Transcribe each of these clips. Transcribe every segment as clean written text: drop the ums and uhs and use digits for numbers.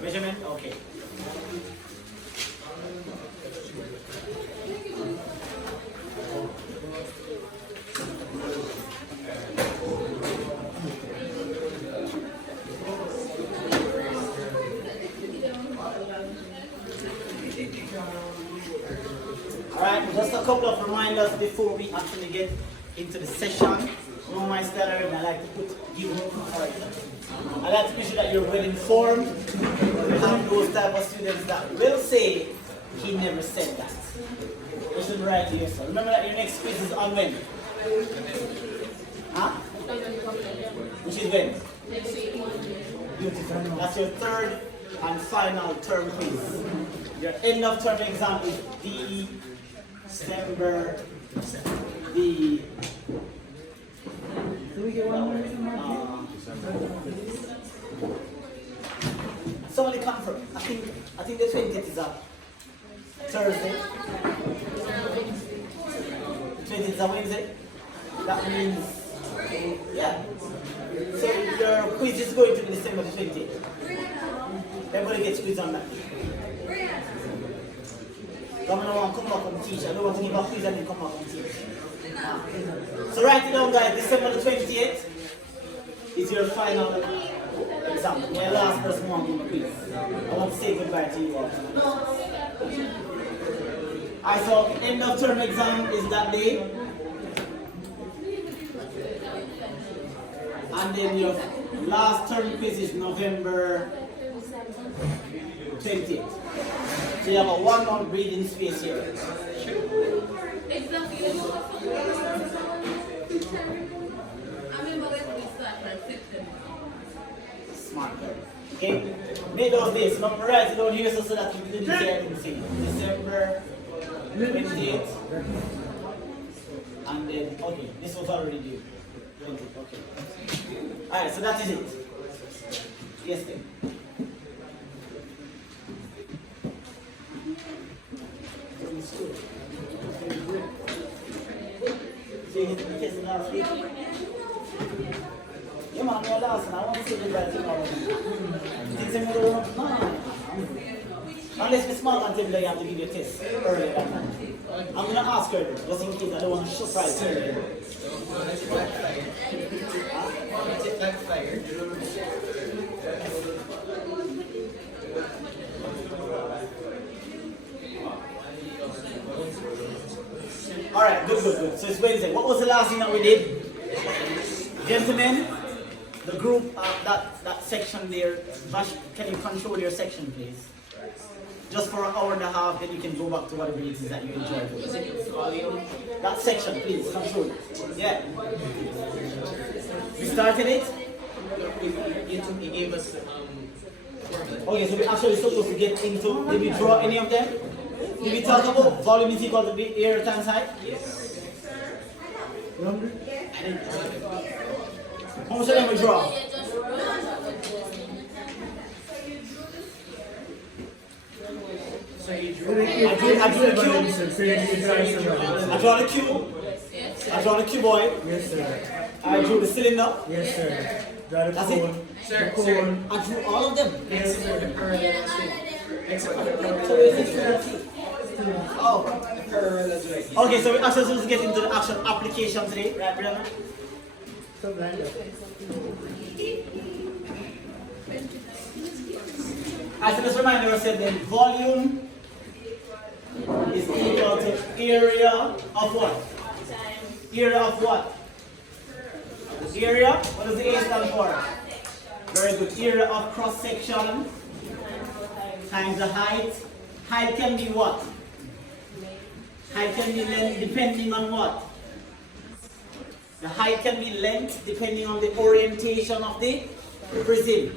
Measurement? Okay. Alright, just a couple of reminders before we actually get into the session. You know my style, I like to give I like to make sure that you're well informed. We have those type of students that will say, he never said that. Listen right here, so remember that your next quiz is on when? Huh? Which is when? Beautiful. That's your third and final term quiz. Your end of term exam is December the somebody confirm. I think the 20th is a Thursday. 20th is a Wednesday. That means yeah. So your quiz is going to be December the 20th. Everybody gets quiz on that. Come on, come back and teach. I don't want to give a quiz and then come back and teach. So write it down, guys. December the 28th is your final exam. My last person who wants to quiz. I want to say goodbye to you all. Alright, so end of term exam is that day. And then your last term quiz is November 20th. So you have a 1 month breathing space here. Exactly. Smart. Okay? Make those days. Not write it down here so that you didn't say anything. December 28th. And then, okay, this was already due. 20th, okay. Alright, so that is it. Yes, then. Yeah, man, I'm last, I want to see the right thing out. Unless it's smart until they have to give you a test earlier than that. I'm going to ask her, just in case I don't want to surprise her. Alright, good. So it's Wednesday. What was the last thing that we did? Gentlemen, the group, that section there, Vash, can you control your section, please? Just for an hour and a half, then you can go back to whatever it is that you enjoy. That section, please, control it. Yeah. We started it? He gave us okay, so we actually supposed to get into, did we draw any of them? Did we talk about volume is equal to the area times height? Yes. Remember? How much of them we draw? So you drew I drew the cube. I draw the cube. I draw the cuboid. Yes, sir. I drew the cylinder. Yes, sir. Draw the That's cone. it. Sir, The sir. cone. I drew all of them. Except for the parallel shape. Except for the So parallel. is it oh. The parallel shape. Okay, so we actually supposed to get into the actual application today, right, Brianna? Something like that. I should just remind ourselves that volume is equal to area of what? Area of what? Area? What does the A stand for? Very good. Area of cross section times the height. Height can be what? Height can be length depending on what? The height can be length depending on the orientation of the prism.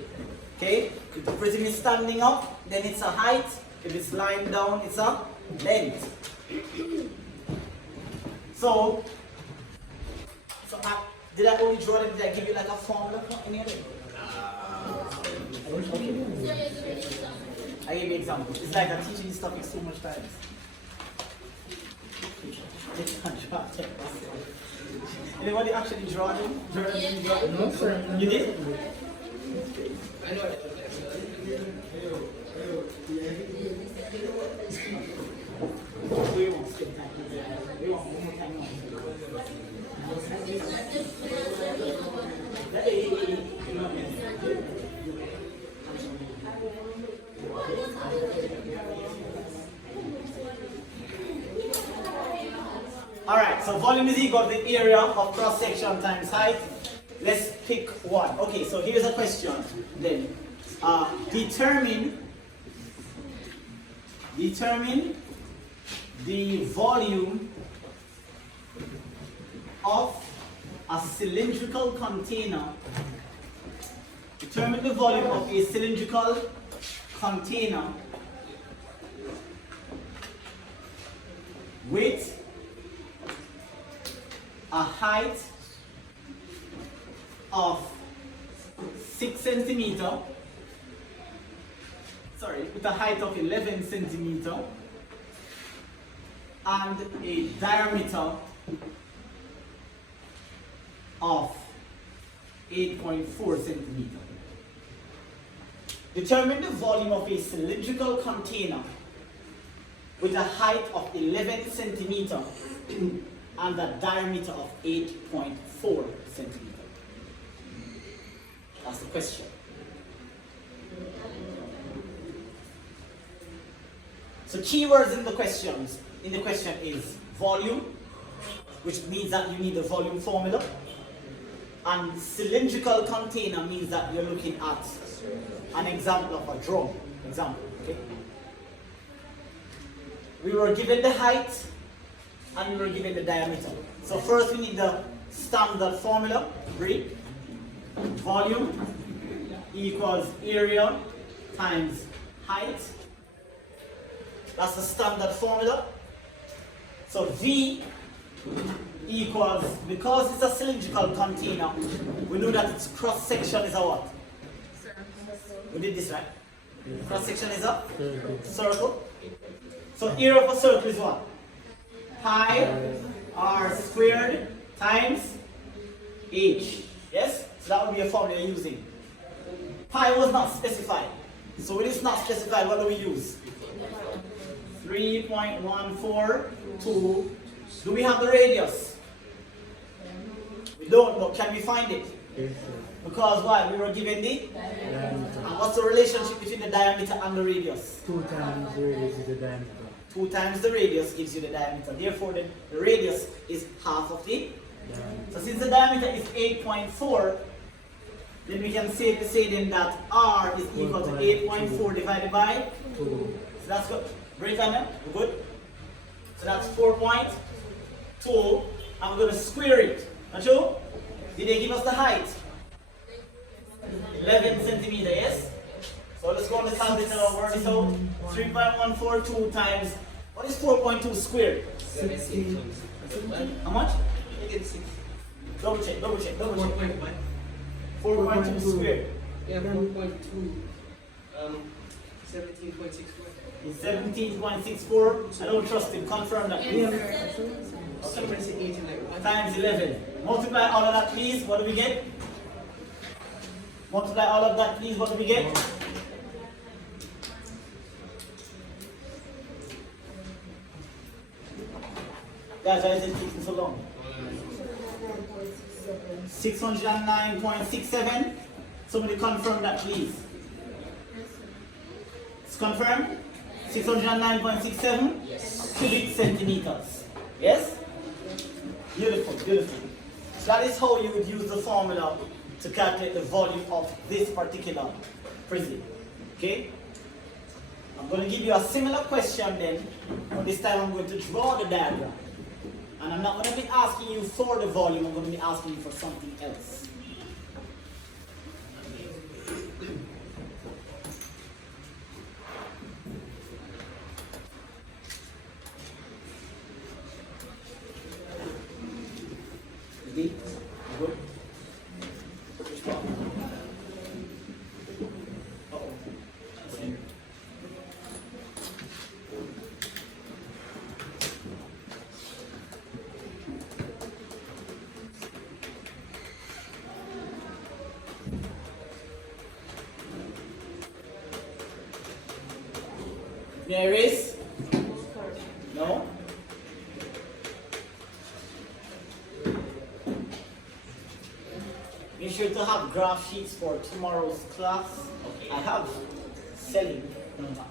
Okay? If the prism is standing up, then it's a height. If it's lying down, it's a length. So did I only draw it? Did I give you like a formula for any of them? Okay. I gave you examples. It's like I'm teaching this topic so much times. Anybody actually draw them? No, sir. You did? I know it. We want one more time. Alright, so volume is equal to the area of cross section times height. Let's pick one. Okay, so here's a question then. Determine the volume of a cylindrical container. Determine the volume of a cylindrical container with a height of 6 centimeter, with a height of 11 centimeter and a diameter of 8.4 centimeter. Determine the volume of a cylindrical container with a height of 11 centimeter and a diameter of 8.4 centimeter. That's the question. So keywords in the question is volume, which means that you need the volume formula, and cylindrical container means that you're looking at an example of a drum. Okay? We were given the height and we were given the diameter. So first we need the standard formula. Agree? Volume equals area times height. That's the standard formula. So V equals, because it's a cylindrical container, we know that its cross section is a what? We did this, right? Cross section is a circle. So area of a circle is what? Pi r squared times h. Yes? So that would be a formula you're using. Pi was not specified. So when it's not specified, what do we use? 3.142. Do we have the radius? We don't, but can we find it? Yes, Because why? We were given the? And what's the relationship between the diameter and the radius? 2 times the radius is the diameter. 2 times the radius gives you the diameter. Therefore, the radius is half of the. So since the diameter is 8.4, then we can safely say then that R is equal to 8.4 divided by 2. So that's good. Break on them. We're good. So that's 4.2. I'm going to square it. Not true? Did they give us the height? 11 centimeter, yes? So let's go on the calculator and work this out. 3.142 times, what is 4.2 squared? 16. How much? Double check. 4.2 squared. Yeah, 4.2. 17.64. 17.64. I don't trust him. Confirm that, please. Somebody say 18 like what? Times 11. Multiply all of that, please. What do we get? Multiply all of that, please. What do we get? Guys, why is it taking so long? 609.67. Somebody confirm that, please. It's confirmed? 609.67 cubic centimeters. Yes? Beautiful. So that is how you would use the formula to calculate the volume of this particular prism. Okay? I'm going to give you a similar question then, but this time I'm going to draw the diagram. And I'm not going to be asking you for the volume, I'm going to be asking you for something else. Ready? Good? Which part? Uh-oh. There is? No? sure to have graph sheets for tomorrow's class. I have selling number.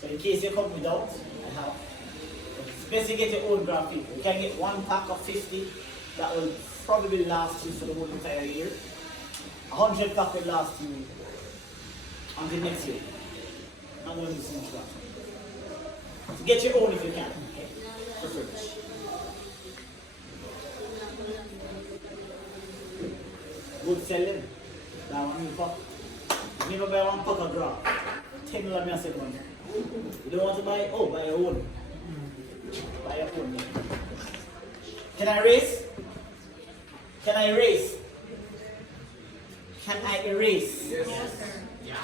So in case you come without, I have. It's best you get your own graph sheet. You can get one pack of 50 that will probably last you for the whole entire year. 100 pack will last you until next year. Not going to do so much graph. So get your own if you can. Okay? For fridge. Good selling. That one you pack. You never buy one pack of graph. $10 me a second. You don't want to buy? Oh, buy your own. Buy your own. Can I erase? Can I erase? Can I erase? Yes. Yeah.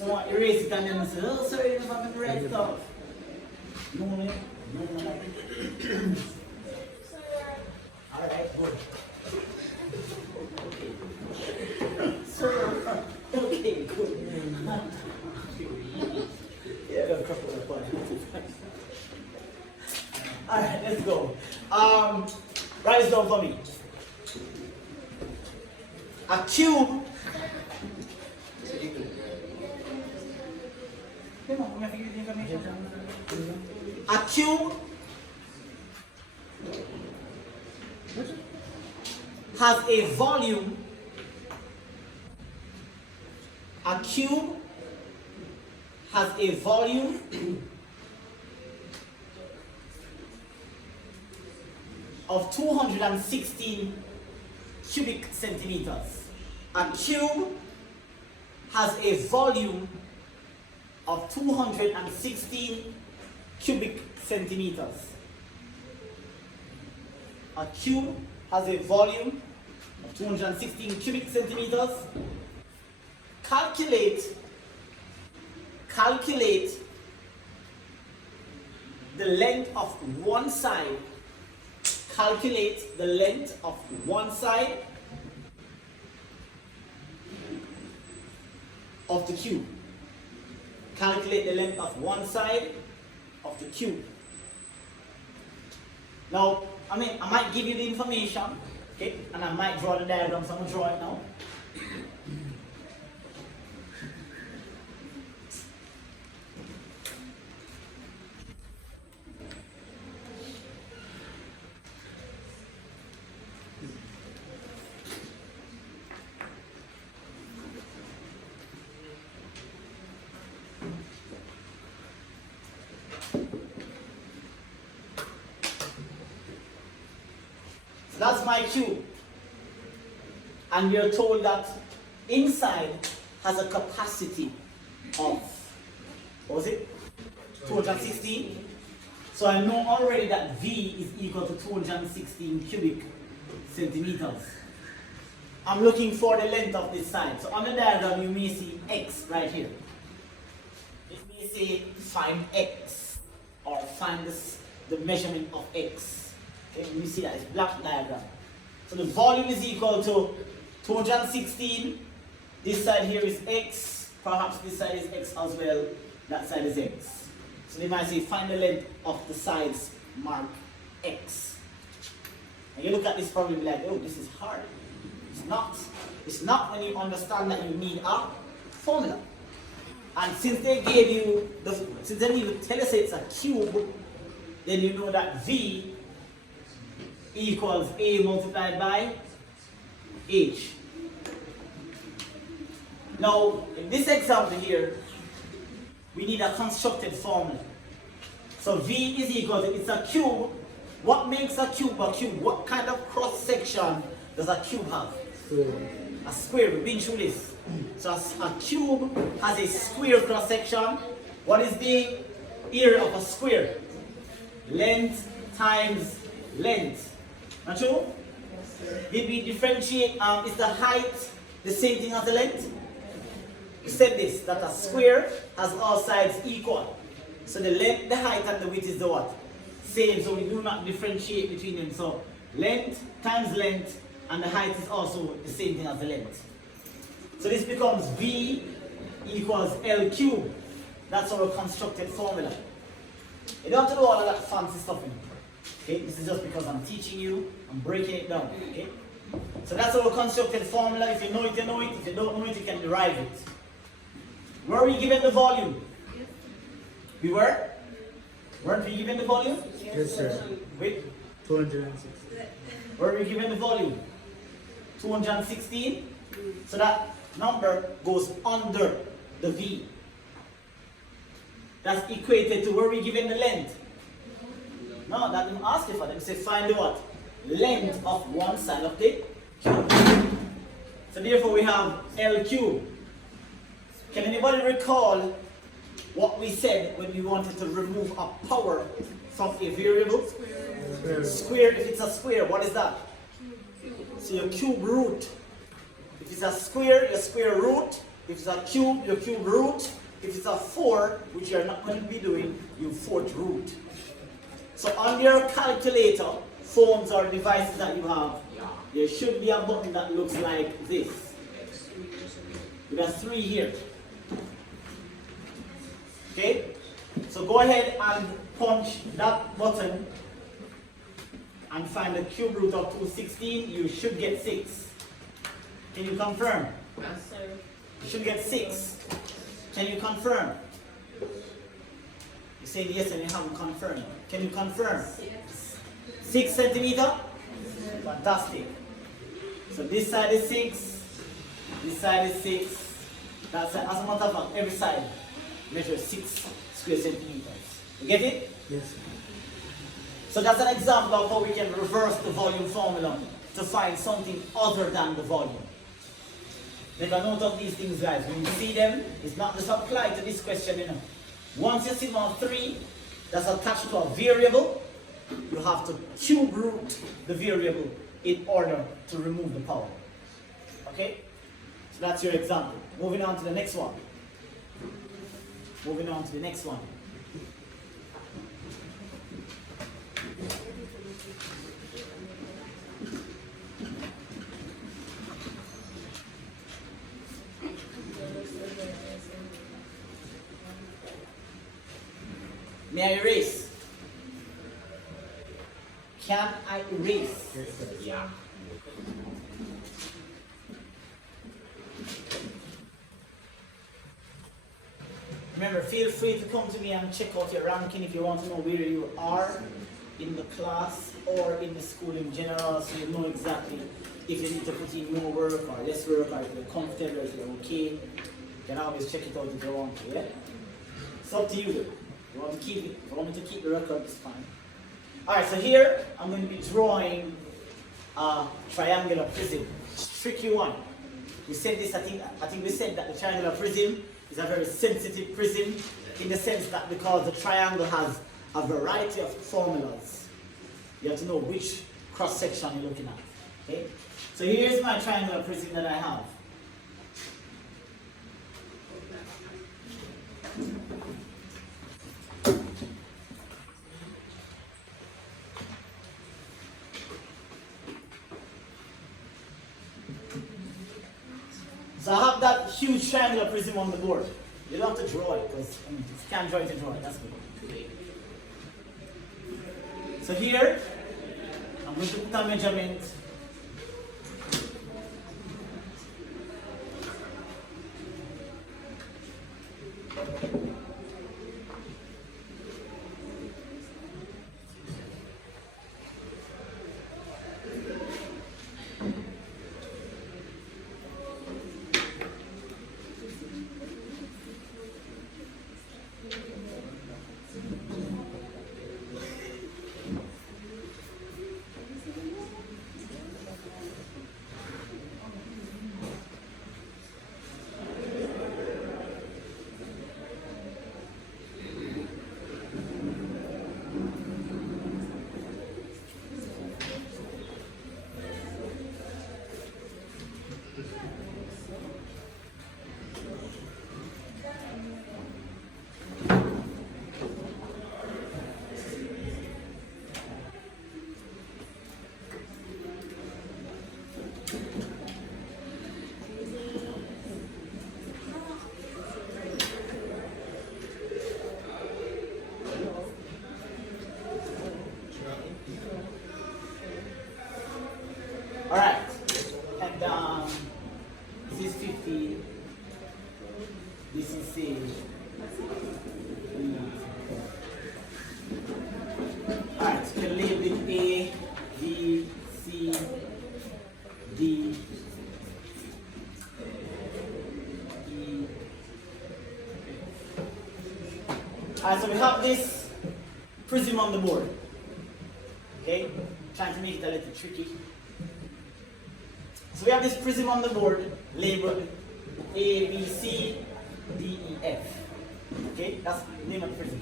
No, erase it and then say, oh, sorry, you never have the right stuff. No, no, no. Alright, good. Sir, okay, good. Yeah, I got a couple of points. Alright, let's go. Write this down for me. A cube. A cube has a volume. A cube has a volume of 216 cubic centimeters. A cube has a volume of 216 cubic centimeters. A cube has a volume of 216 cubic centimeters. Calculate the length of one side. Calculate the length of one side of the cube. Calculate the length of one side of the cube. Now, I might give you the information, okay, and I might draw the diagram, so I'm going to draw it now. That's my cube. And we are told that inside has a capacity of, what was it? 216. So I know already that V is equal to 216 cubic centimeters. I'm looking for the length of this side. So on the diagram you may see X right here. It may say find X or find the measurement of X. Okay, you see that it's black diagram. So the volume is equal to 216. This side here is X. Perhaps this side is X as well. That side is X. So they might say find the length of the sides mark X. And you look at this probably be like, oh, this is hard. It's not. It's not when you understand that you need a formula. And since they gave you since they even tell us it's a cube, then you know that V equals A multiplied by H. Now, in this example here, we need a constructed formula. So V is equal to, it's a cube. What makes a cube a cube? What kind of cross section does a cube have? A square. We've been through this. So a cube has a square cross section. What is the area of a square? Length times length. Not true? Did we differentiate? Is the height the same thing as the length? We said this, that a square has all sides equal. So the length, the height, and the width is the what? Same. So we do not differentiate between them. So length times length, and the height is also the same thing as the length. So this becomes V equals L cubed. That's our constructed formula. You don't have to do all of that fancy stuff in it. Okay, this is just because I'm teaching you, I'm breaking it down. Okay, So that's how we constructed the formula. If you know it, you know it. If you don't know it, you can derive it. Were we given the volume? We were? Weren't we given the volume? Yes, sir. Wait. 206. Were we given the volume? 216. So that number goes under the V. That's equated to were we given the length? No, that didn't ask you for them. Say find the what? Length of one side of the cube. So therefore we have L cube. Can anybody recall what we said when we wanted to remove a power from a variable? Square. If it's a square, what is that? So your cube root. If it's a square, your square root. If it's a cube, your cube root. If it's a 4, which you're not going to be doing, you fourth root. So on your calculator, phones or devices that you have, there should be a button that looks like this. We got 3 here. Okay? So go ahead and punch that button and find the cube root of 216. You should get 6. Can you confirm? Yes, sir. You should get 6. Can you confirm? You said yes and you haven't confirmed. Can you confirm? 6 centimeter? Fantastic. So this side is 6. This side is 6. That's as a matter of fact, every side measures 6 square centimeters. You get it? Yes, sir. So that's an example of how we can reverse the volume formula to find something other than the volume. Make a note of these things, guys. When you see them, it's not just applied to this question, you know. Once you see sigma 3 that's attached to a variable, you have to cube root the variable in order to remove the power. Okay? So that's your example. Moving on to the next one. Moving on to the next one. May I erase? Can I erase? Yes, sir. Yeah. Remember, feel free to come to me and check out your ranking if you want to know where you are in the class or in the school in general, so you know exactly if you need to put in more work or less work, or if you're comfortable, if you're okay. You can always check it out if you want to, yeah? It's up to you though. You want to keep it, if you want me to keep the record, it's fine. Alright, so here I'm going to be drawing a triangular prism. Tricky one. We said this, I think we said that the triangular prism is a very sensitive prism in the sense that because the triangle has a variety of formulas, you have to know which cross section you're looking at. Okay? So here's my triangular prism that I have. So I have that huge triangular prism on the board. You don't have to draw it, because if you can't draw it, you draw it. That's good. So here, I'm going to put a measurement. we have this prism on the board. Okay? Trying to make it a little tricky. So we have this prism on the board labeled A, B, C, D, E, F. Okay? That's the name of the prism.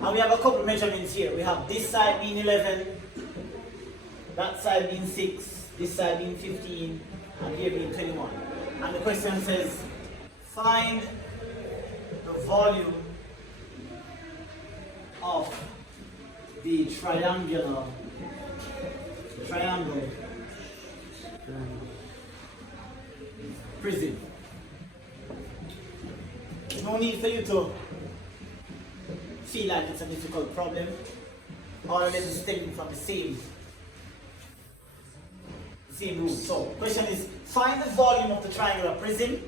And we have a couple of measurements here. We have this side being 11, that side being 6, this side being 15, and here being 21. And the question says, find the volume of the triangle prism. No need for you to feel like it's a difficult problem. All of this is stemming from the same rule. So, question is, find the volume of the triangular prism.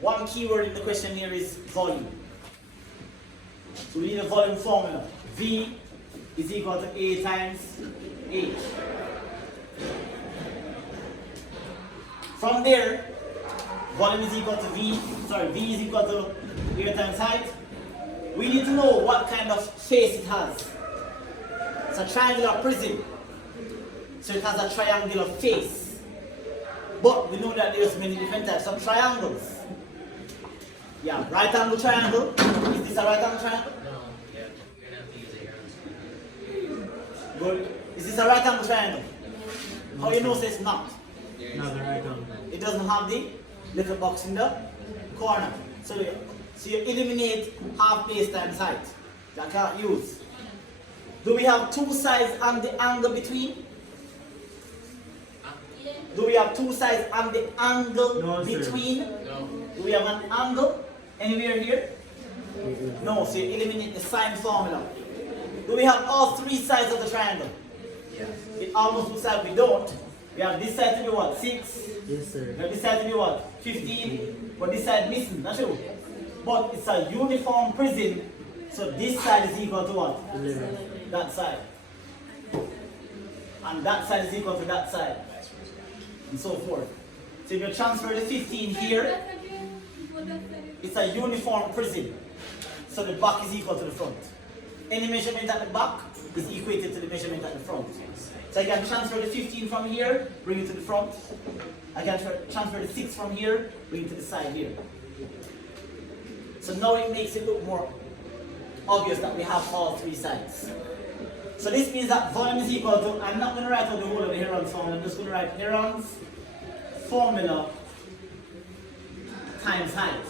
One keyword in the question here is volume. So we need a volume formula. V is equal to A times H. From there, volume is equal to V is equal to area times height. We need to know what kind of face it has. It's a triangular prism, so it has a triangular face. But we know that there's many different types of triangles. Yeah, right angle triangle. Is this a right angle triangle? No, yeah, you're gonna have to use a Heron's. Good. Is this a right angle triangle? How you know it's not? No, the right one. It doesn't have the little box in the corner. So you eliminate half base times height. That can't use. Do we have two sides and the angle between? Do we have two sides and the angle No, sir. between? No. Do we have an angle anywhere here? No, so you eliminate the sine formula. Do we have all three sides of the triangle? Yes. It almost looks like we don't. We have this side to be what? 6. Yes, sir. We have this side to be what? 15. But this side missing, not true. But it's a uniform prism, so this side is equal to what? 11. That side. And that side is equal to that side. And so forth. So if you transfer the 15 here, it's a uniform prism. So the back is equal to the front. Any measurement at the back is equated to the measurement at the front. So I can transfer the 15 from here, bring it to the front. I can transfer the 6 from here, bring it to the side here. So now it makes it look more obvious that we have all three sides. So this means that volume is equal to, I'm not going to write out the whole of the Heron's formula, I'm just going to write Heron's formula times height.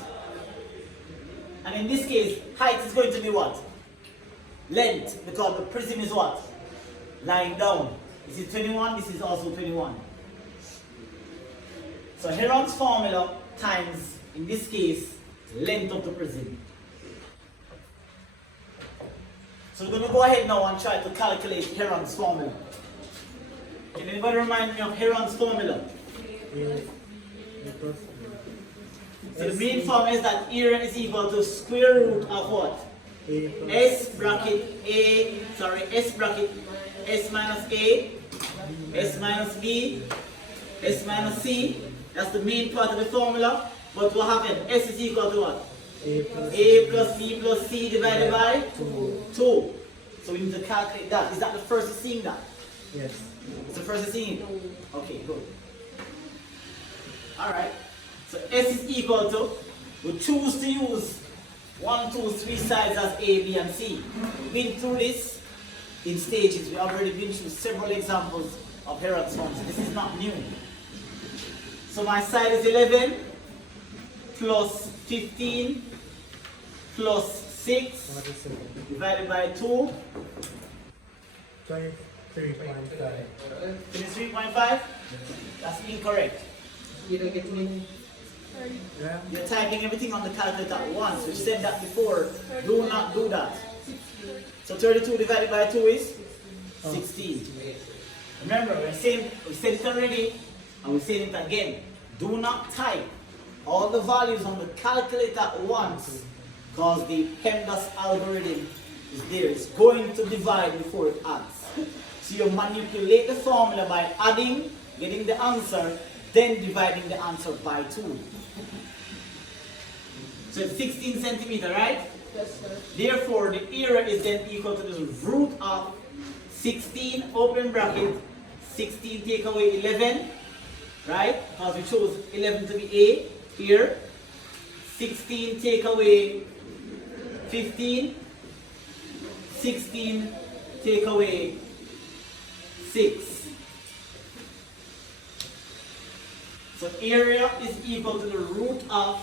And in this case, height is going to be what? Length, because the prism is what? Lying down. This is 21, this is also 21. So Heron's formula times, in this case, length of the prism. So we're going to go ahead now and try to calculate Heron's formula. Can anybody remind me of Heron's formula? So the main formula is that area is equal to square root of what? S bracket S minus A, S minus B, S minus C. That's the main part of the formula. But what happened? S is equal to what? A plus B plus C divided by 2. So we need to calculate that. Is that the first seeing that? Yes. It's the first seeing it? Okay, good. Alright. So S is equal to, we choose to use 1, 2, 3 sides as A, B, and C. We've been through this in stages. We've already been through several examples of Heron's forms. This is not new. So my side is 11 plus 15 plus 6 divided by 2. 23.5. 23.5? That's incorrect. You don't get me. Yeah. You're typing everything on the calculator at once. We said that before. Do not do that. So 32 divided by 2 is 16. Remember, we said it already, and we said it again. Do not type all the values on the calculator at once, because the PEMDAS algorithm is there. It's going to divide before it adds. So you manipulate the formula by adding, getting the answer, then dividing the answer by 2. So it's 16 centimeter, right? Yes, sir. Therefore, the area is then equal to the root of 16 open bracket, 16 take away 11, right? Because we chose 11 to be A here. 16 take away 15, 16 take away 6. So area is equal to the root of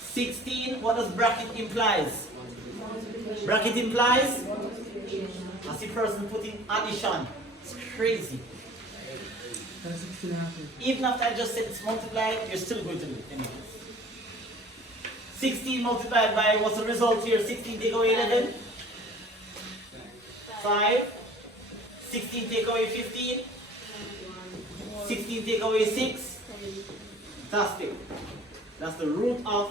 16. What does bracket implies? Bracket implies? I see person putting addition. It's crazy. That's 16 after. Even after I just said it's multiplied, you're still going to do it anyway. 16 multiplied by, what's the result here? 16 take away 11? 5. 16 take away 15? 16 take away 6? Fantastic. That's the root of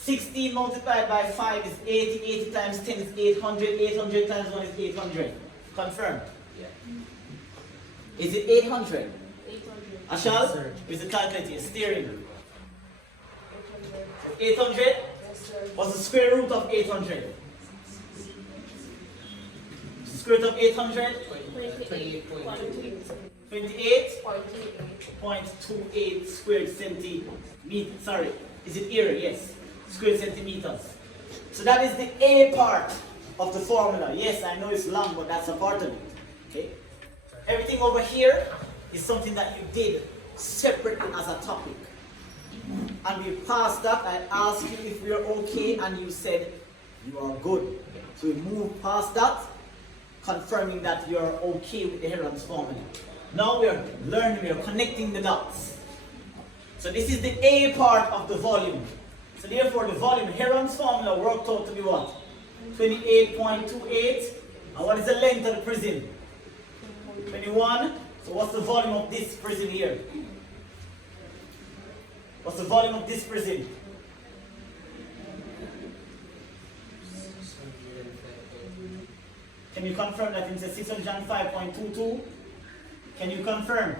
16 multiplied by 5 is 80. 80 times 10 is 800. 800 times 1 is 800. Confirm. Yeah. Is it 800? 800. Ashal? Yes, sir. Is the calculator steering? 800? Yes, sir. What's the square root of 800? Square root of 800? 28.28 squared centimeters. Sorry, is it area? Yes, squared centimeters. So that is the A part of the formula. Yes, I know it's long, but that's a part of it. Okay. Everything over here is something that you did separately as a topic. And we passed that. I asked you if we are okay, and you said you are good. So we move past that, confirming that you are okay with the Heron's formula. Now we are learning, we are connecting the dots. So this is the A part of the volume. So therefore the volume, Heron's formula worked out to be what? 28.28. And what is the length of the prism? 21. So what's the volume of this prism here? What's the volume of this prism? Can you confirm that it's a 605.22? Can you confirm?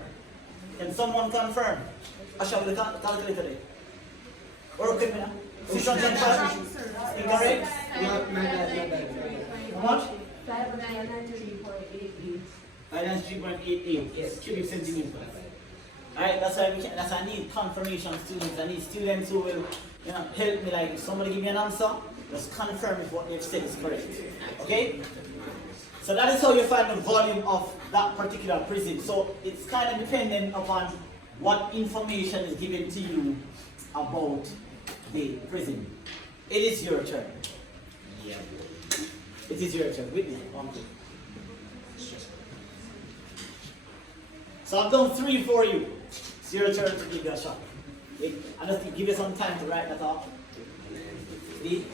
Can someone confirm? Ashal, the calculator there. Work with me now. 605? Incorrect? Not bad. How much? 593.88. That's 3.88. Yes, cubic centimeters. Alright, that's why I need confirmation students. I need students who will, help me. Like if somebody give me an answer, just confirm if what they've said is correct. Okay? So that is how you find the volume of that particular prism. So it's kind of dependent upon what information is given to you about the prism. It is your turn. Yeah. It is your turn. With me. So I've done 3 for you. It's your turn to give it a shot. Okay? I just give you some time to write that off. See?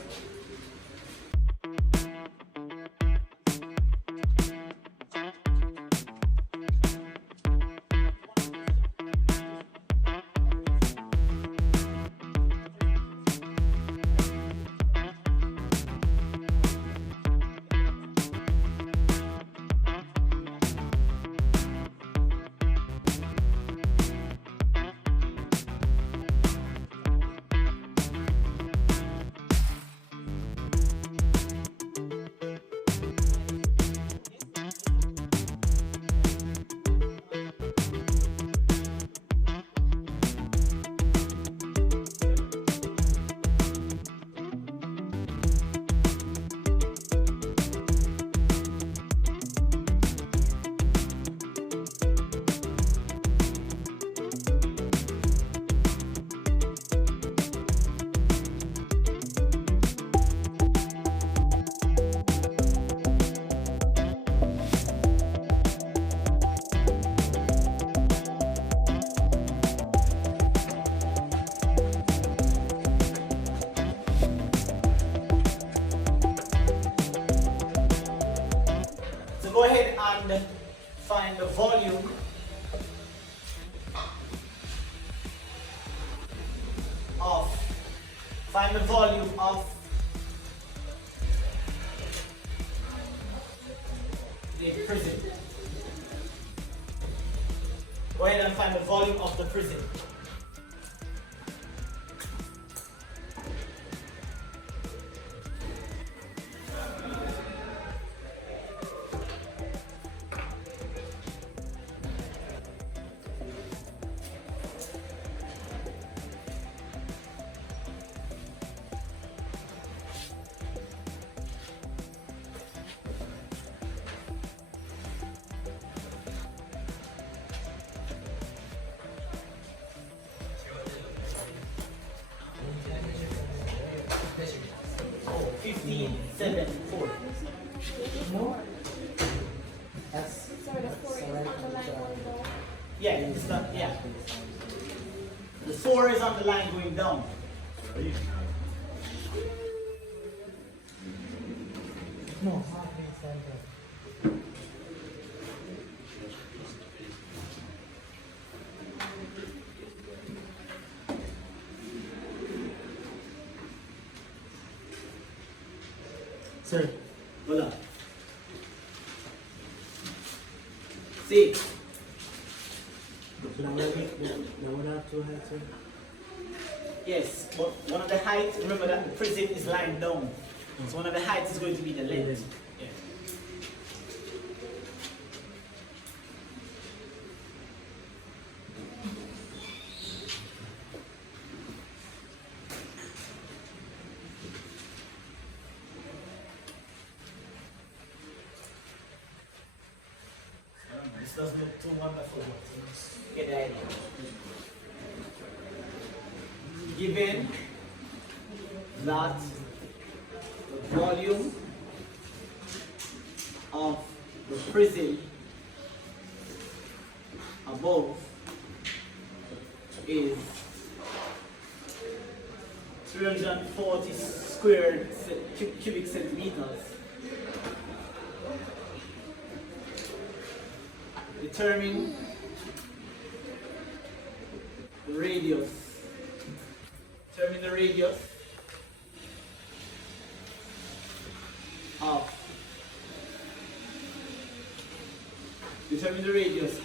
Go ahead and find the volume of the prism. Go ahead and find the volume of the prism. Yeah, it's not, yeah. The 4 is on the line going down. No, halfway center. Sir. Hold on. See, Now what have to have, sir? yes, but one of the heights, remember that the prism is lying down. So one of the heights is going to be the length. Yeah. This doesn't look too wonderful. Get the idea. Given that the volume of the prism above is 340 cubic centimeters, determine the radius. Determine the radius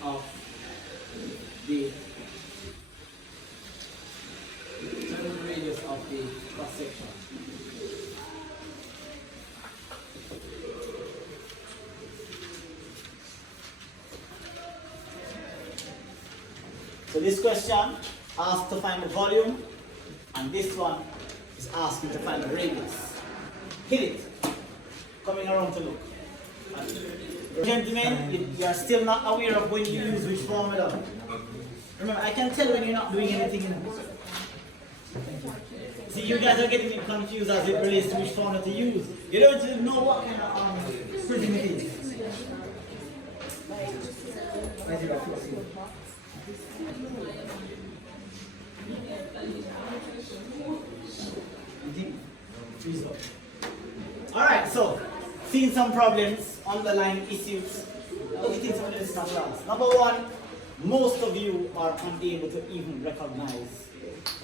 of the cross section. So this question asks to find the volume, and this one is asking to find the radius. Hit it. Coming around to look. Gentlemen, you are still not aware of when you use which formula. Remember, I can tell when you're not doing anything in this. See, you guys are getting confused as it relates to which formula to use. You don't even know what kind of prism it is. Alright, so seen some problems, underlying issues. What do you think some of this is not class? Number one, most of you are unable to even recognize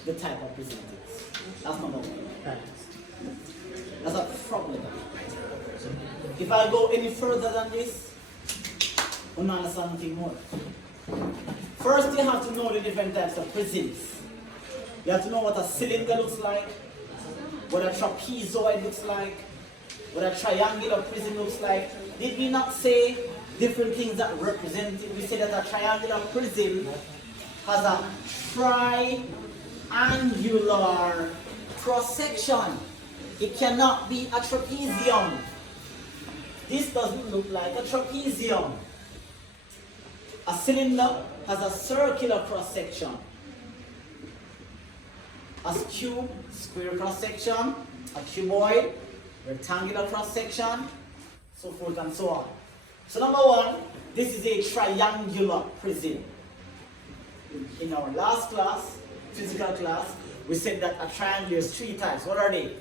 the type of prism it is. That's number one. That's a problem. If I go any further than this, we'll not understand something more. First, you have to know the different types of prisms. You have to know what a cylinder looks like, what a trapezoid looks like, what a triangular prism looks like. Did we not say different things that represent it? We said that a triangular prism has a triangular cross-section. It cannot be a trapezium. This doesn't look like a trapezium. A cylinder has a circular cross-section. A cube, square cross-section. A cuboid, rectangular cross-section, so forth and so on. So number one, this is a triangular prism. In our last class, physical class, we said that a triangle is 3 types. What are they?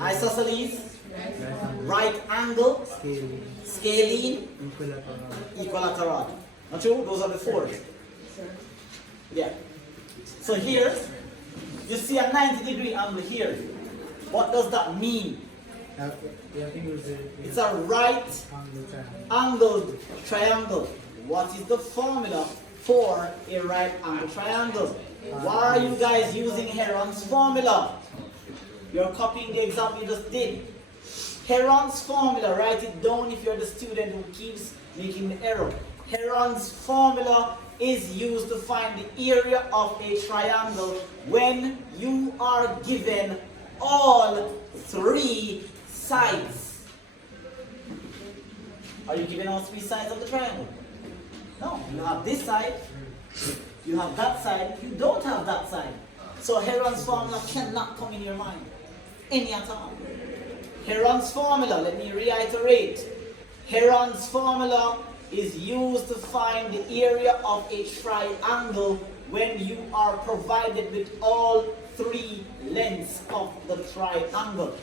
Isosceles, right angle, scalene, equilateral. Not true? Those are the 4. Yeah. So here, you see a 90-degree angle here. What does that mean? It's a right angled triangle. What is the formula for a right angled triangle? Why are you guys using Heron's formula? You're copying the example you just did. Heron's formula, write it down if you're the student who keeps making the error. Heron's formula is used to find the area of a triangle when you are given all 3 sides. Are you given all 3 sides of the triangle? No, you have this side, you have that side, you don't have that side. So Heron's formula cannot come in your mind, any at all. Heron's formula, let me reiterate. Heron's formula is used to find the area of a triangle when you are provided with all three lengths of the triangle.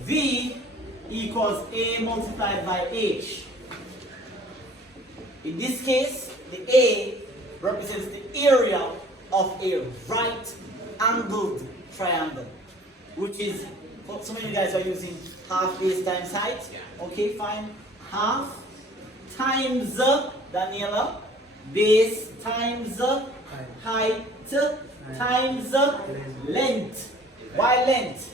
V equals A multiplied by H. In this case, the A represents the area of a right-angled triangle, which is, some of you guys are using half base times height. Okay, fine. Half times, Daniela, base times height times length. Why length?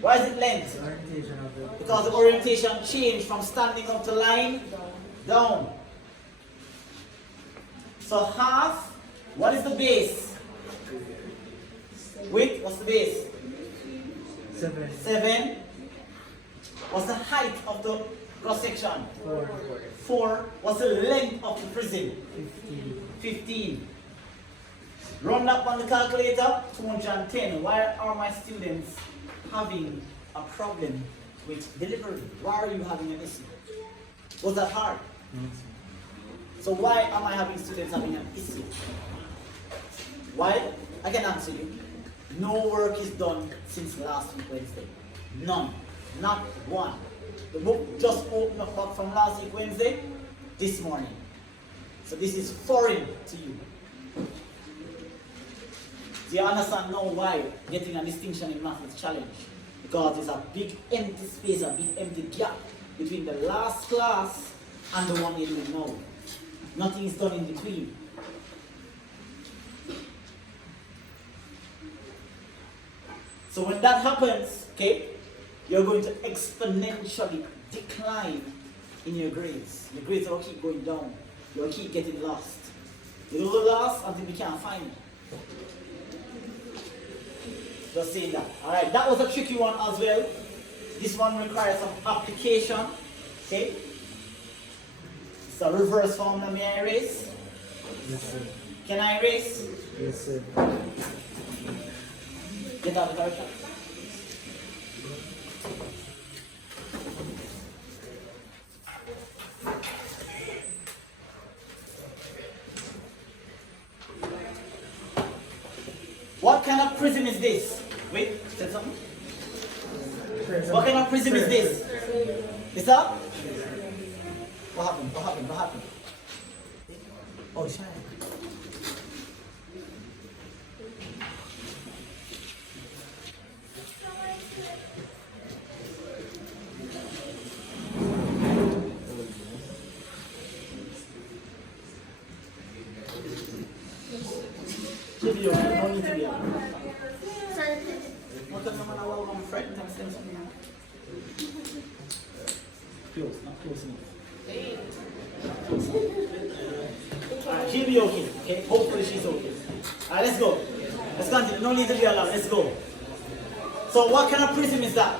Why is it length? Orientation of the. Because the orientation changed from standing up to lying down. So half, what is the base? Width, what's the base? 7. 7. What's the height of the cross section? 4. 4. What's the length of the prism? 15. 15. Run up on the calculator, 210. Why are my students having a problem with delivery? Why are you having an issue? Was that hard? So why am I having students having an issue? Why? I can answer you. No work is done since last week Wednesday. None. Not one. The book just opened up from last week Wednesday, this morning. So this is foreign to you. Do you understand now why getting a distinction in math is challenge? Because there's a big empty space, a big empty gap between the last class and the one you're doing now. Nothing is done in between. So when that happens, okay, you're going to exponentially decline in your grades. Your grades will keep going down. You'll keep getting lost. You'll go lost until you can't find it. Just saying that. Alright, that was a tricky one as well. This one requires some application. Okay? It's a reverse formula. May I erase? Yes, sir. Can I erase? Yes, sir. Get out of the direction. What kind of prism is this? Wait, said something? What kind of prism is this? Is that? What happened? What happened? What happened? Oh, it's shine. Video, no need to be on. What kind of man I want on friend? Close, not close enough. Alright, she'll be okay, okay? Hopefully she's okay. Alright, let's go. Let's continue. No need to be alarmed. Let's go. So what kind of prism is that?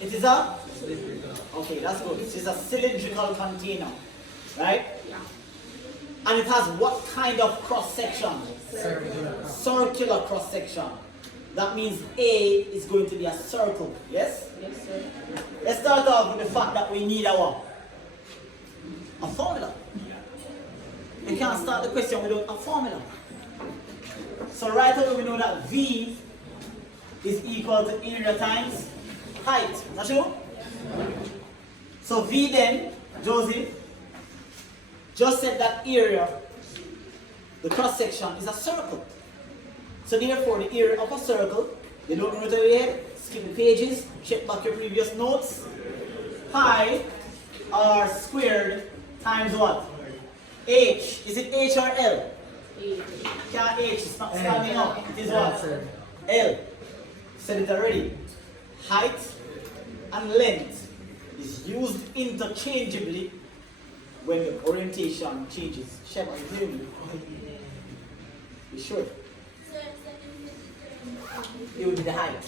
It is a? Okay, that's good. This is a cylindrical container. Right? And it has what kind of cross section? Circular cross section. That means A is going to be a circle. Yes? Yes, sir. Let's start off with the fact that we need a formula. You can't start the question without a formula. So right away we know that V is equal to area times height. Not true? So V then, Josie, just said that area, the cross section, is a circle. So therefore the area of a circle, you don't know it over here, skip the pages, check back your previous notes. Pi r squared times what? H. Is it H or L? Can't H, it's not standing up. It is what? L. Said it already. Height and length is used interchangeably when the orientation changes. Sheba, you hear me? You should. It will be the height.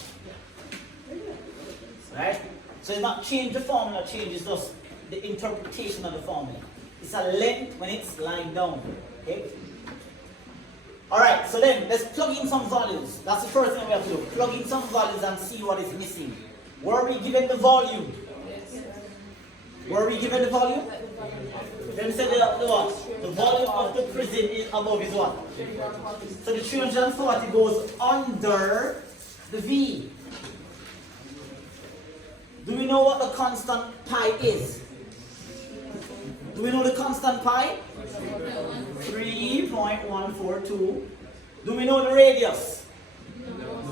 Right? So it's not change the formula, changes just the interpretation of the formula. It's a length when it's lying down. Okay? Alright, so then let's plug in some values. That's the first thing we have to do. Plug in some values and see what is missing. Were we given the volume? Were we given the volume? Then we said the what? The volume of the prism is above is what? So the 340 goes under the V. Do we know what the constant pi is? Do we know the constant pi? 3.142. Do we know the radius?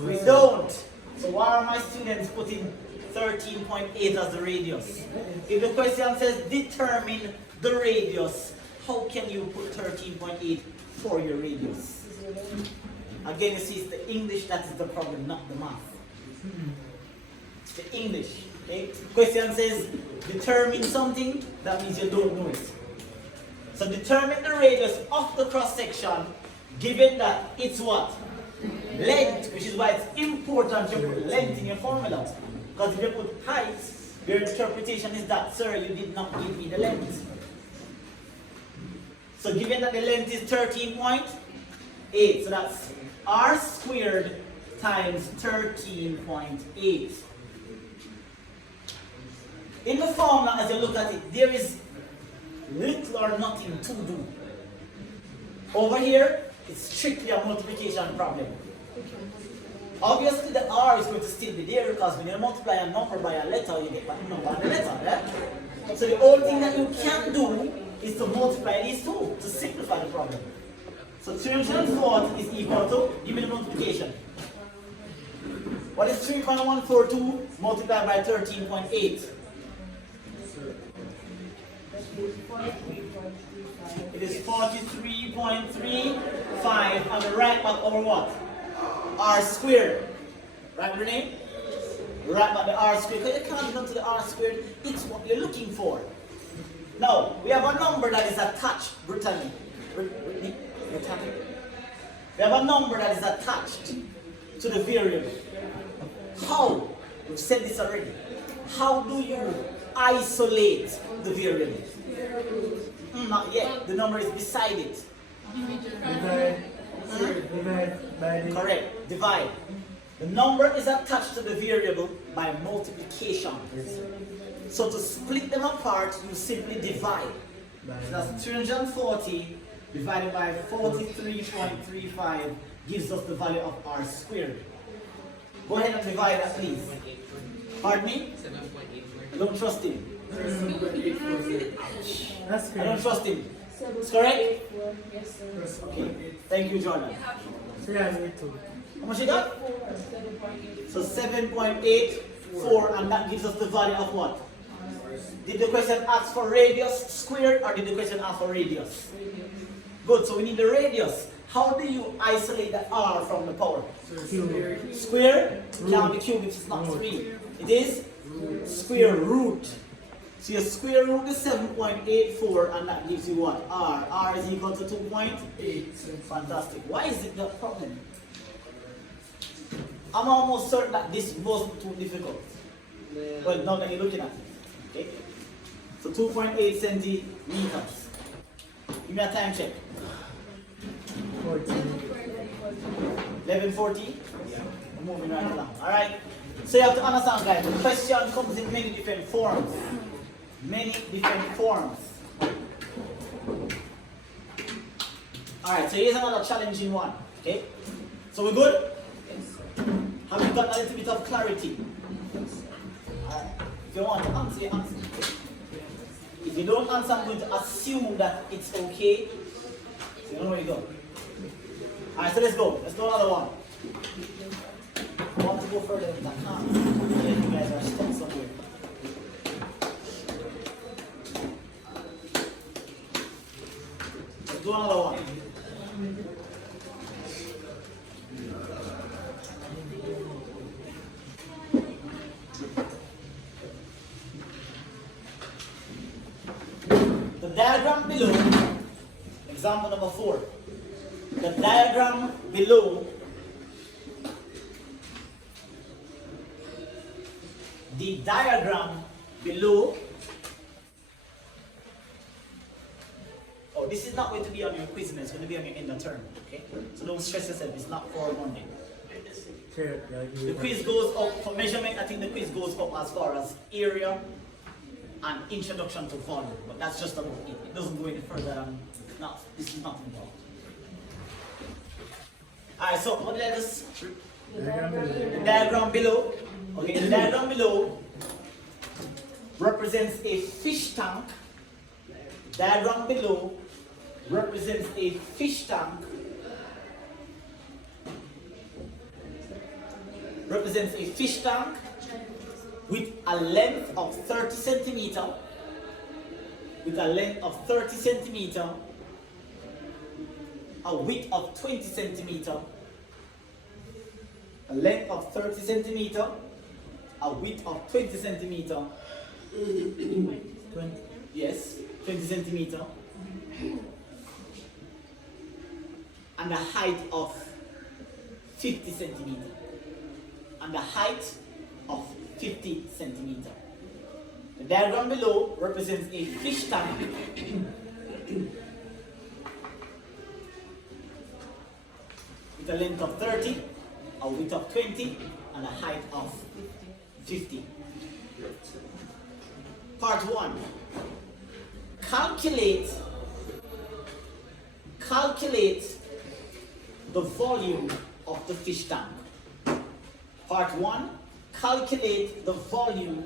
We don't. So why are my students putting 13.8 as the radius? If the question says determine the radius, how can you put 13.8 for your radius? Again, you see, it's the English that is the problem, not the math. It's the English. Okay? Question says determine something, that means you don't know it. So determine the radius of the cross section, given that it's what? Length, which is why it's important to put length in your formula. Because if you put height, your interpretation is that, sir, you did not give me the length. So given that the length is 13.8, so that's r squared times 13.8. In the formula, as you look at it, there is little or nothing to do. Over here, it's strictly a multiplication problem. Obviously, the r is going to still be there because when you multiply a number by a letter, you get a number by the letter, right? So the only thing that you can do is to multiply these two to simplify the problem. So 340 is equal to, give me the multiplication. What is 3.142 multiplied by 13.8? It is 43.35 on the right back over what? R squared. Right, Renee? Right back the R squared. Because you can't come to the R squared, it's what you're looking for. Now, we have a number that is attached, Brittany. Brittany? We have a number that is attached to the variable. How? We've said this already. How do you isolate the variable? Not yet. The number is beside it. Divide by the... Correct. Divide. The number is attached to the variable by multiplication. Yes. So to split them apart, you simply divide. So that's 340 divided by 43.35 gives us the value of r squared. Go ahead and divide that, please. Pardon me? 7.84. I don't trust him. That's I don't good. trust him. It's correct? Yes, sir. Okay. Thank you, Jordan. So yeah, me too. How much you got? 7.8. So 7.84, and that gives us the value of what? Did the question ask for radius squared or did the question ask for radius? Good, so we need the radius. How do you isolate the r from the power? Cube. Square can't be cubed if it's not 3. It is square root. So your square root is 7.84 and that gives you what? R. R is equal to 2.8. Fantastic. Why is it the problem? I'm almost certain that this wasn't too difficult. Well, now that you're looking at it. Okay? So 2.8 centimeters. Give me a time check. 14. 11:40? I'm moving right along. Alright? So you have to understand, guys, the question comes in many different forms. Many different forms. Alright, so here's another challenging one. Okay? So we're good? Have you got a little bit of clarity? Alright. If you want to answer, you answer. If you don't answer, I'm going to assume that it's okay. So you know where you go. Alright, so let's go. Let's do another one. I want to go further than I can't. You guys are stuck somewhere. Let's do another one. The diagram below, example number 4. The diagram below oh, this is not going to be on your quiz, it's going to be on your end of term, okay? So don't stress yourself, it's not for Monday. Sure. The quiz goes up for measurement. I think the quiz goes up as far as area and introduction to volume, but that's just about it. It doesn't go any further than this is not involved. Alright, so what did I just? The diagram below. Okay, the diagram below represents a fish tank. Diagram below represents a fish tank. Represents a fish tank with a length of 30 centimeter, with a length of 30 centimeter, a width of 20 centimeter, a length of 30 centimeter, a width of 20 centimeter, 20. yes, 20 centimeter, and a height of 50 centimeter, and a height of 50 centimeter. The diagram below represents a fish tank with a length of 30, a width of 20, and a height of 50. Part 1. Calculate the volume of the fish tank. Part 1. Calculate the volume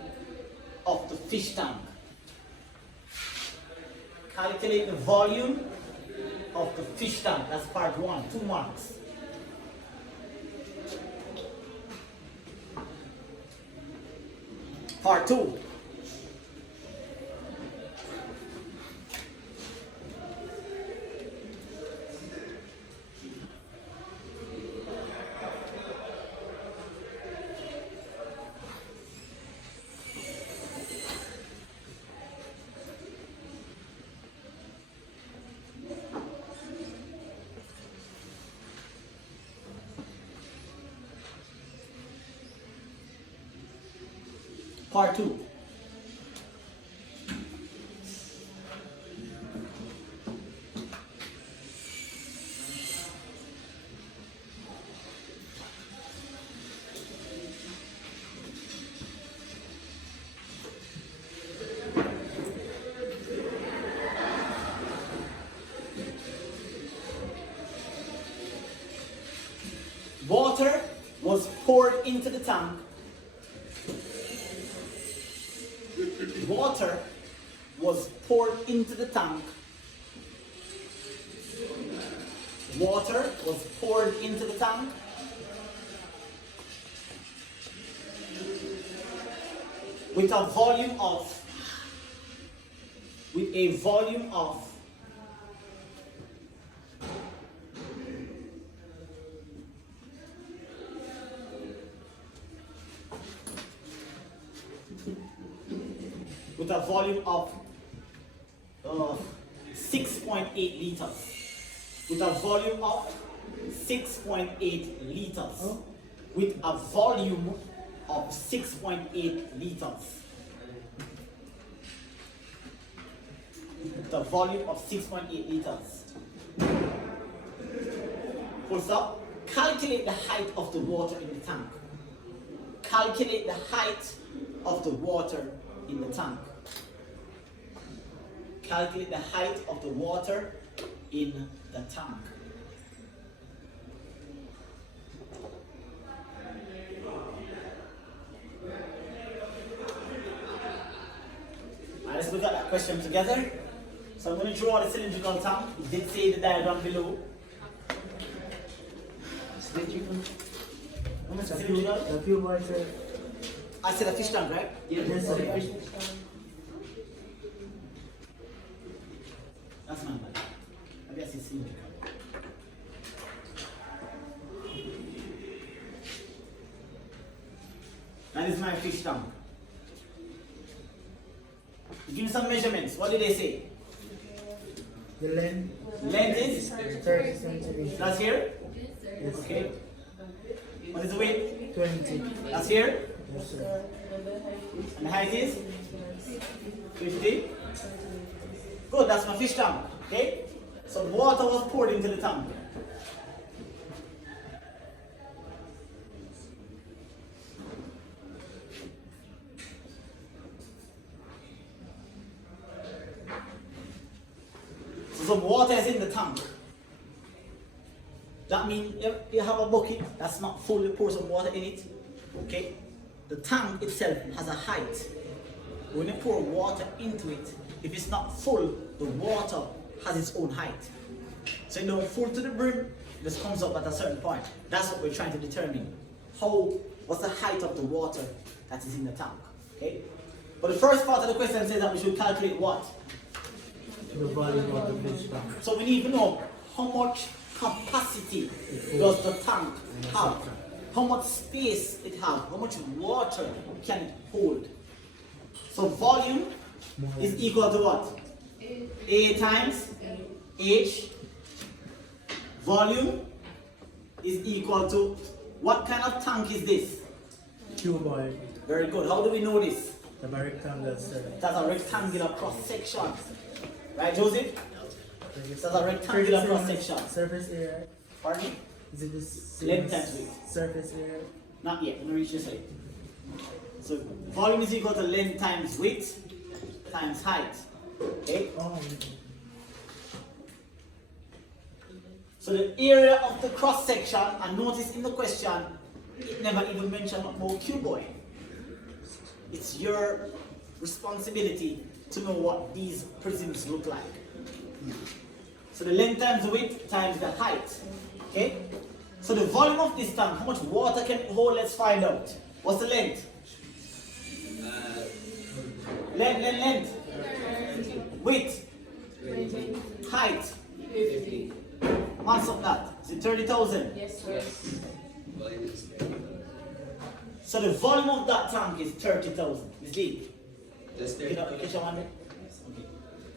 of the fish tank. Calculate the volume of the fish tank. That's part 1, 2 marks. Part 2. Part 2. Water was poured into the tank. Water was poured into the tank. Water was poured into the tank. With a volume of with a volume of 6.8 liters. With a volume of 6.8 liters. With a volume of 6.8 liters. The volume of 6.8 liters. Full stop. Calculate the height of the water in the tank. Calculate the height of the water in the tank. Calculate the height of the water in the tank. Alright, let's look at that question together. So I'm going to draw the cylindrical tank. It did say the diagram below. Cylindrical? The few words. I said a fish tank, right? Yes, sir. That's my bad. Maybe I said cylindrical. That is my fish tank. Give me some measurements. What did they say? The length. Length is 30 centimeters. that's here. Yes. Okay. What is the weight? 20. That's here. Yes, sir. And the height is 50. Good, that's my fish tank. Okay? So water was poured into the tank. So some water is in the tank. That means if you have a bucket that's not full, you pour some water in it. Okay? The tank itself has a height. When you pour water into it, if it's not full, the water has its own height. So you know, full to the brim, this comes up at a certain point. That's what we're trying to determine. What's the height of the water that is in the tank? Okay? But the first part of the question says that we should calculate what? The volume of the fish tank. So we need to know how much capacity does the tank have? How much space it has? How much water can it hold? So volume is equal to what? A times H. Volume is equal to what kind of tank is this? Cuboid. Very good. How do we know this? The rectangle, sir. That's a rectangular cross section. Right, Joseph? That's a rectangular cross section. Surface area. Pardon me? Is it the same Length times width. surface area? Not yet. I'm going to reach this way. So volume is equal to length times width times height. Okay? Oh, So the area of the cross section, and notice in the question, it never even mentioned about cuboid. It's your responsibility to know what these prisms look like. So the length times the width times the height. Okay? So the volume of this tank, how much water can it hold? Let's find out. What's the length? Length. Width. Height. 50. What's up that? Is it 30,000? Yes, sir. So the volume of that tank is 30,000. Is deep. That's You know, catch on it? Okay.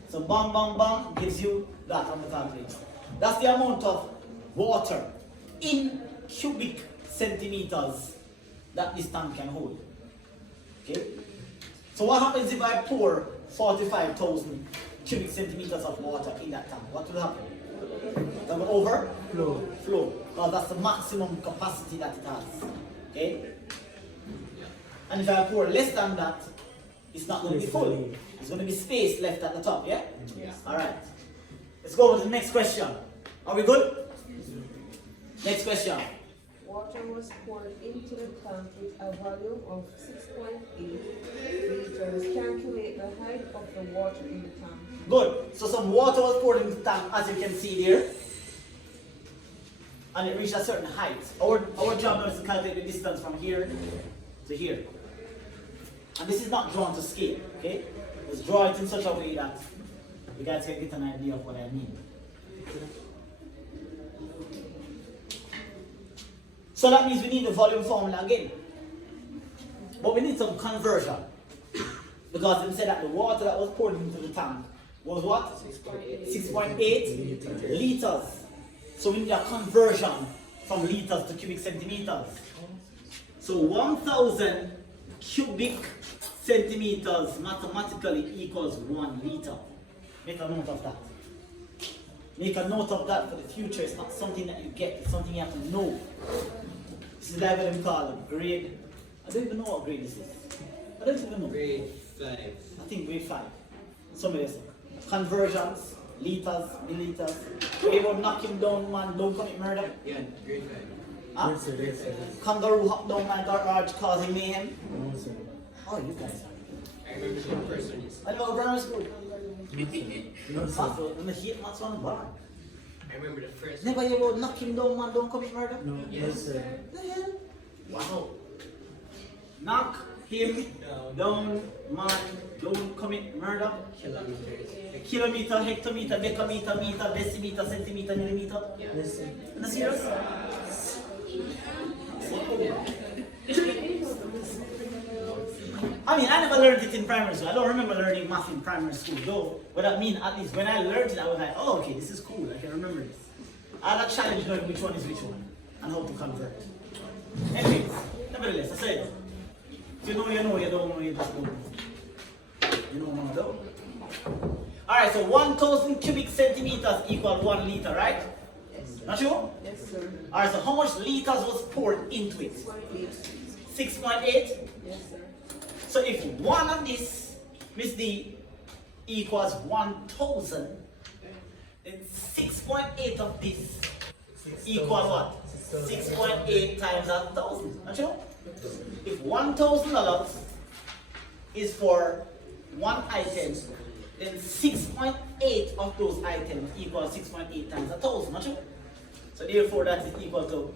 So bang bang bang gives you that on the calculator. That's the amount of water in cubic centimeters that this tank can hold. Okay? So what happens if I pour 45,000 cubic centimeters of water in that tank? What will happen? It will overflow. Flow. Because that's the maximum capacity that it has. Okay? And if I pour less than that, it's not going to be full. It's going to be space left at the top, yeah? Yes. Alright. Let's go to the next question. Are we good? Next question. Water was poured into the tank with a volume of 6.8 liters. Calculate the height of the water in the tank. Good. So some water was poured into the tank, as you can see there. And it reached a certain height. Our job now is to calculate the distance from here to here. And this is not drawn to scale, okay? Let's draw it in such a way that you guys can get an idea of what I mean. So that means we need the volume formula again. But we need some conversion. Because they said that the water that was poured into the tank was what? 6.8 liters. So we need a conversion from liters to cubic centimeters. So 1,000 cubic centimeters mathematically equals 1 liter. Make a note of that. Make a note of that for the future. It's not something that you get, it's something you have to know. This is like what we call a grade. I don't even know what grade this is. I don't even know. Grade 5. I think grade 5. Somebody else. Conversions, liters, milliliters. We will knock him down, man, don't commit murder. Yeah, grade 5. Huh? Yes, sir, yes, sir. Kangaroo hop down my garage causing mayhem. No, sir. Oh, you guys. I remember the first one you said. I never go grammar school. No, sir. I'm the hate maths on the bar. I remember the first one. Never you will knock him down, man, don't commit murder. No, yes, sir. The hell? Wow. Knock him down, man, don't commit murder. Kilometers. Kilometer, hectometer, decameter, meter, decimeter, centimeter, millimeter. Yes, sir. Are you serious? I mean, I never learned it in primary school. I don't remember learning math in primary school, though. But I mean, at least when I learned it, I was like, oh, okay, this is cool. I can remember this. I had a challenge knowing which one is which one and how to convert. Anyways, nevertheless, I said, if you know, you know, you don't know, you just don't know. You know, no, though. Alright, so 1,000 cubic centimeters equal 1 liter, right? Yes, sir. Not sure? Yes, sir. Alright, so how much liters was poured into it? 6.8. 6.8? Yes, sir. So if one of this, Miss D, equals 1,000, then 6.8 of this equal what? 6.8 times 1,000. Not sure? If $1,000 is for one item, then 6.8 of those items equal 6.8 times 1,000. Not sure? So therefore that is equal to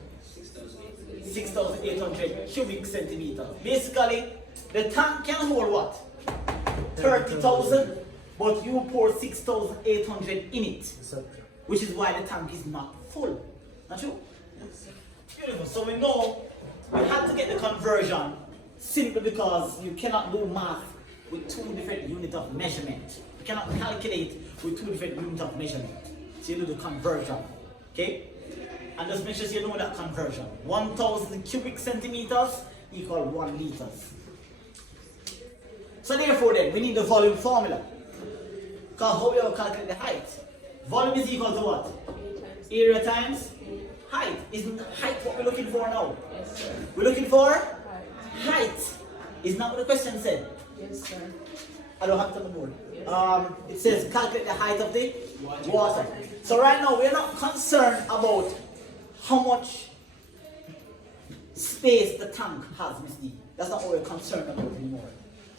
6,800 cubic centimeters. Basically, the tank can hold what? 30,000, but you pour 6,800 in it, which is why the tank is not full. Not true? Beautiful. So we know we had to get the conversion simply because you cannot do math with two different units of measurement. You cannot calculate with two different units of measurement. So you do the conversion. Okay? And just make sure you know that conversion. 1,000 cubic centimeters equal 1 liters. So therefore then, we need the volume formula. Because how we will calculate the height? Volume is equal to what? Area times height. Isn't height what we're looking for now? Yes, sir. We're looking for Right. height. Is not what the question said. Yes, sir. I don't have it on the board. Yes. It says calculate the height of the water. So right now we're not concerned about how much space the tank has, Miss D. That's not what we're concerned about anymore.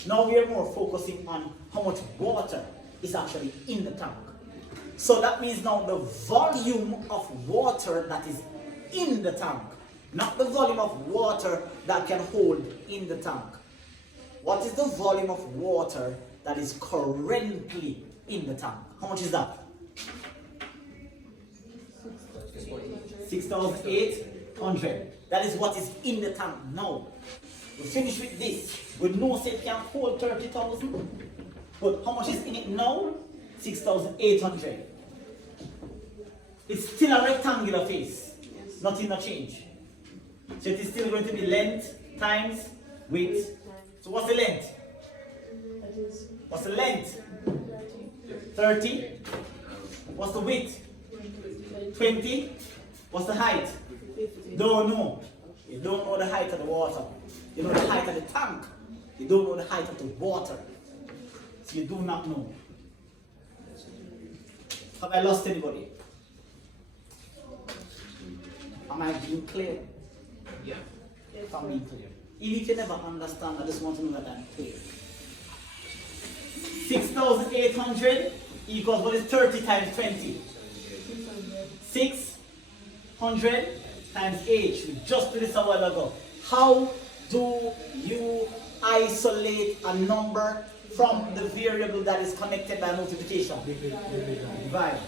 Now we are more focusing on how much water is actually in the tank. So that means now the volume of water that is in the tank, not the volume of water that can hold in the tank. What is the volume of water that is currently in the tank? How much is that? 6,800. That is what is in the tank now. We finish with this. We know it can hold 30,000. But how much is in it now? 6,800. It's still a rectangular face. Yes. Nothing will change. So it is still going to be length times width. So what's the length? That is What's the length? 30. 30. What's the width? 20. What's the height? 50. Don't know. You don't know the height of the water. You know the height of the tank. You don't know the height of the water. So you do not know. Have I lost anybody? Am I being clear? Yeah. Yes, If I'm sir. being clear. Even if you never understand, I just want to know that I'm clear. 6,800 equals what is 30 times 20? 600. 600 times h. We just did this a while ago. How do you isolate a number from the variable that is connected by multiplication? Divide.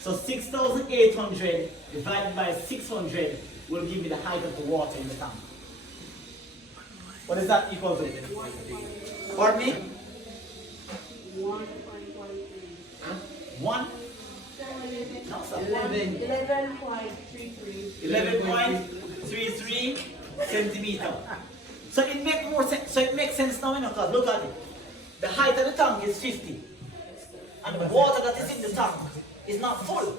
So 6,800 divided by 600 will give me the height of the water in the tank. What is that equal to? Pardon me? 1.13. One? No, sir. 11.33. 11.33 centimeter. So it makes more sense. So it makes sense now, because look at it. The height of the tank is 50, and the water that is in the tank is not full.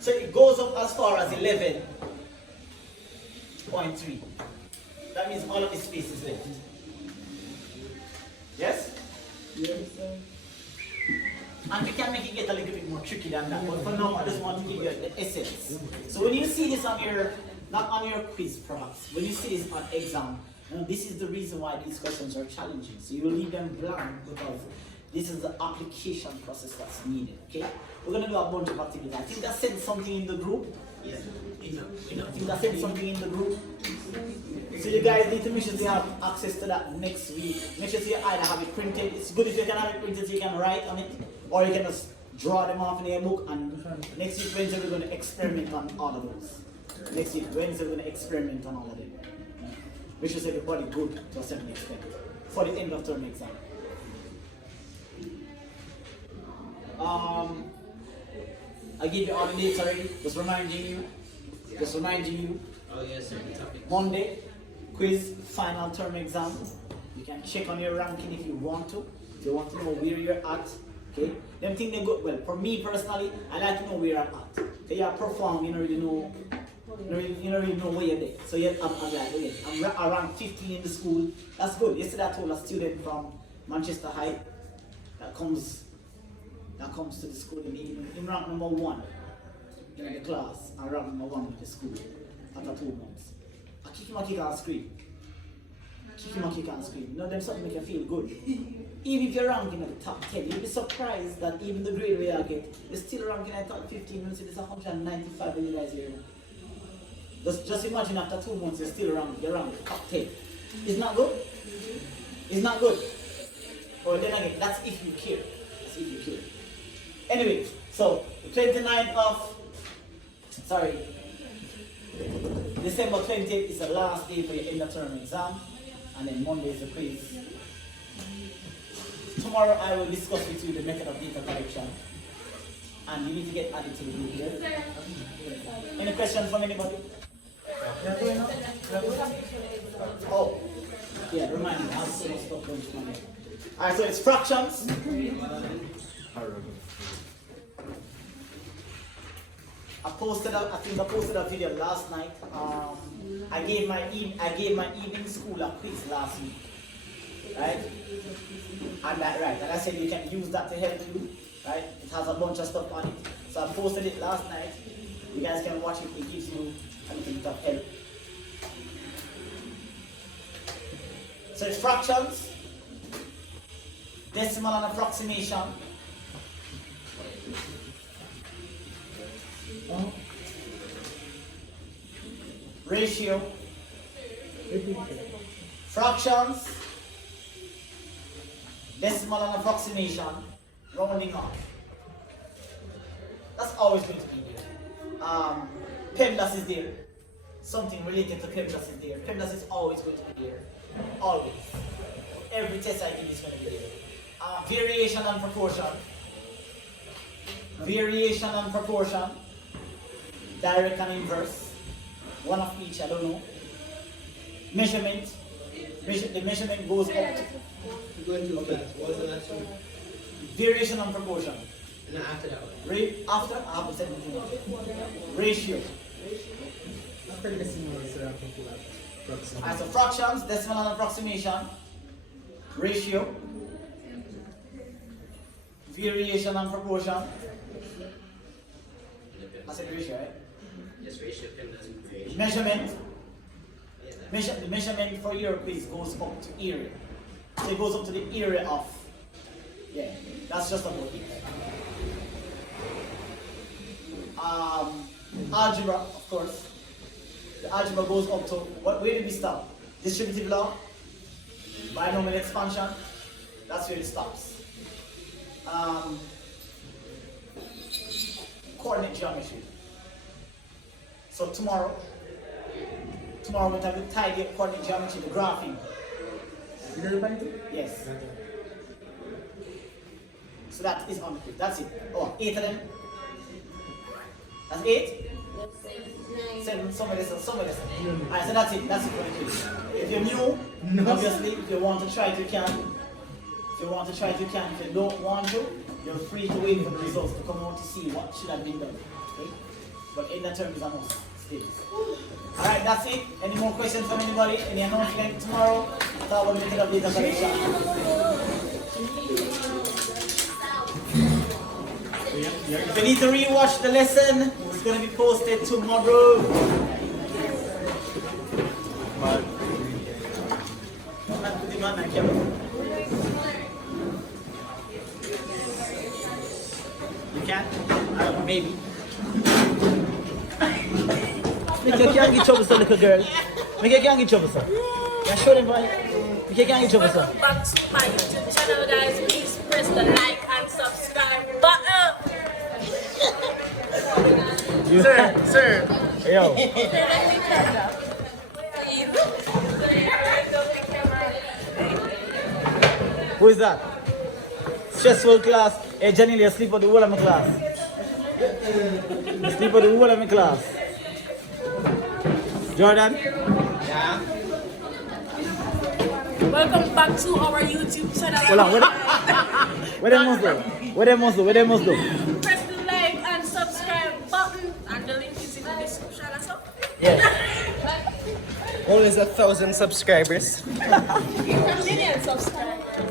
So it goes up as far as 11.3. That means all of the space is left. Yes? Yes, sir. And we can make it get a little bit more tricky than that, but for now I just want to give you the essence. So when you see this on your, not on your quiz perhaps, when you see this on exam, this is the reason why these questions are challenging. So you will leave them blank because this is the application process that's needed, okay? We're going to do a bunch of activities. I think I sent something in the group. Yeah. I think I sent something in the group. So you guys need to make sure you have access to that next week. Make sure you either have it printed. It's good if you can have it printed so you can write on it, or you can just draw them off in your book. And next week Wednesday we're going to experiment on all of those. Next week Wednesday we're going to experiment on all of them. Make sure everybody good to a certain extent for the end of term exam. I give you all the dates already. Just reminding you. Oh, yes, sir. The topic. Monday, quiz, final term exam. You can check on your ranking if you want to. If you want to know where you're at, okay? Them things they go well. For me personally, I like to know where I'm at. Okay, you perform, you don't really know. You don't really know where you're there. So yeah, I'm like, okay, I'm around 15 in the school. That's good. Yesterday I told a student from Manchester High that comes that comes to the school in rank number 1 in the class and rank number 1 with the school after 2 months. I kick him a kick and scream. Kick him a kick and scream. You know them something make you feel good. Even if you're ranking at the top 10, you'll be surprised that even the grade where you get, you're still ranking at top 15. You'll see this 195 when you guys here. Just imagine after 2 months you're still you're ranked top 10. Isn't that good? It's not good. Or then again, that's if you care. That's if you care. Anyway, so the 29th of, December 20th is the last day for your end of term exam, and then Monday is the quiz. Tomorrow I will discuss with you the method of data collection, and you need to get added to the group here. Any questions from anybody? Oh, yeah, remind me, I have so much stuff going to my head. Alright, so it's fractions. I posted a video last night. I gave my evening school a quiz last week, right? And I said you can use that to help you, right? It has a bunch of stuff on it. So I posted it last night. You guys can watch it. It gives you a little bit of help. So it's fractions, decimal and approximation. Ratio, fractions, decimal and approximation, rounding off. That's always going to be there. PEMDAS is there. Something related to PEMDAS is there. PEMDAS is always going to be there. Always. Every test I give is going to be there. Variation and proportion. Variation and proportion. Direct and inverse. One of each, I don't know. Measurement. The measurement goes up to. Variation and proportion. And then after that one. After, I have to say anything. Ratio. Alright, so fractions, decimal and approximation. Ratio. Variation and proportion. I said ratio, right? Yes, ratio doesn't create. Measurement. The measurement for your quiz goes up to area. So it goes up to the area of. Yeah, that's just about it. Algebra, of course. The algebra goes up to, where did we stop? Distributive law, binomial expansion, that's where it stops. Coordinate geometry. So tomorrow we're going to tidy up coordinate geometry, the graphing. Yes. So that is on the quiz. That's it. Oh, 8 of them. That's 8? 7, somewhere less. Alright, so that's it for the quiz. If you're new, obviously, if you want to try it, you can. If you want to try it, you can. If you don't want to, you're free to wait for the results to come out to see what should have been done. Okay? But in the term is a must. Alright, that's it. Any more questions from anybody? Any announcement tomorrow? Talk about the method of data collection. If you need to rewatch the lesson, it's going to be posted tomorrow. You can? I don't know, maybe. Make you can't get trouble, sir, little girl. Make you can't get trouble, sir. Yeah, show them why. Make you can't get trouble, sir. Welcome back to my YouTube channel, guys. Please press the like and subscribe button. Sir. Yo. Who is that? Stressful class. Hey, Janelle, you sleep on the whole of my class. You sleep on the whole of my class. Jordan? Yeah. Welcome back to our YouTube channel. Hold on, what they must do? Press the like and subscribe button, and the link is in the description as well. Yeah. Always 1,000 subscribers. Million subscribers.